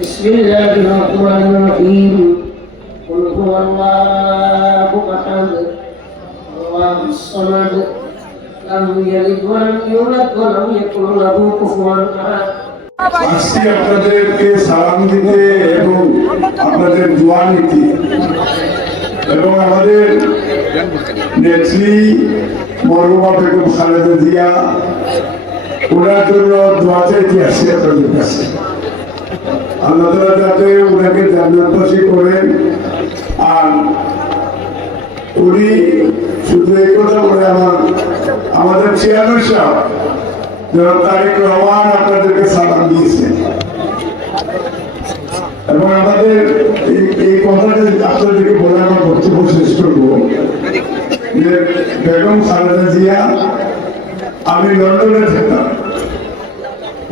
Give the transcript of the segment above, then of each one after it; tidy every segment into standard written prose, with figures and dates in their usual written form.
بسم الله الرحمن الرحيم قل هو الله أحد الله الصمد لم يلد ولم يولد ولم يكن له كفوا أحد আজকে আপনাদেরকে সালাম দিতে এবং আপনাদের দোয়া নিতে এবং আমাদের নেত্রী মরহুমা বেগম খালেদা জিয়া ওনার জন্য দোয়া চাইতে আসি আপনাদের কাছে। আল্লাহ তাআলা যাতে ওনাকে জান্নাতবাসী করেন। আর উনি শুধু এই কথা বলে আমাদের চেয়ারম্যান সাহেব জনাব তারেক রহমান আপনাদেরকে সালাম দিয়েছেন এবং আমাদের এই কথাটা আপনাদেরকে বলে আমার বক্তব্য শেষ করবো যে বেগম খালেদা জিয়া আমি লন্ডনে থাকতাম,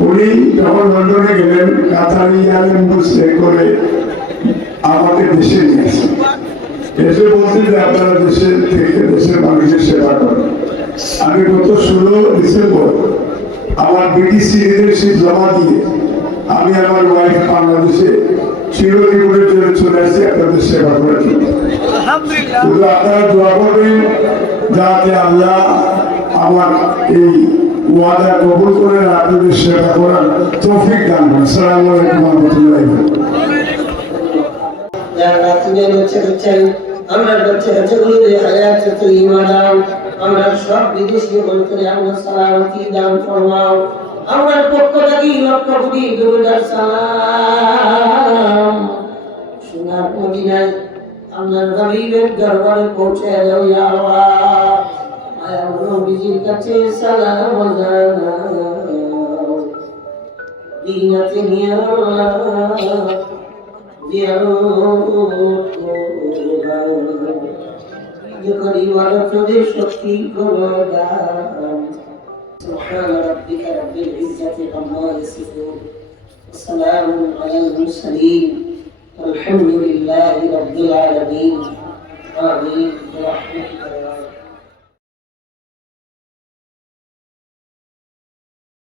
উনি যখন লন্ডনে গেলেন কাতারি মুসলে করে আমাকে দেশে নিয়ে আসেন। এসে বলছেন যে আপনারা দেশের থেকে দেশের মানুষের সেবা করেন। আমি গত 16 ডিসেম্বর আমার বিটিসি লিডারশিপ জমা দিয়ে আমি আমার ওয়াইফ বাংলাদেশে চিরজীবনের জন্য চলে আসছি আপনাদের সেবা করার জন্য। শুধু আপনারা দোয়া করবেন যাতে আল্লাহ আমার এই ওয়াদা কবুল করেন, আপনাদের সেবা করার তৌফিক দান করেন। আসসালামু আলাইকুম ওয়া রাহমাতুল্লাহি ওয়া বারাকাতুহু। আমরা বাচ্চাগুলোর হায়াতে তৈয়বা দাও, আমরা সব বিদেশি অন্তরে আমরা সালামতি দান ফরমাও। আমরা পক্ষ থেকে লক্ষ কোটি দরুদ আর সালাম সোনার মদিনায় আপনার হাবিবের দরবারে পৌঁছে দাও ইয়া আল্লাহ। মায়ার নবীজির কাছে সালাম জানাও, দিনাতে নিয়ে আল্লাহ শক্তি سبحان ربك رب العزة عما يصفون وسلام على المرسلين والحمد لله رب العالمين آمين برحمتك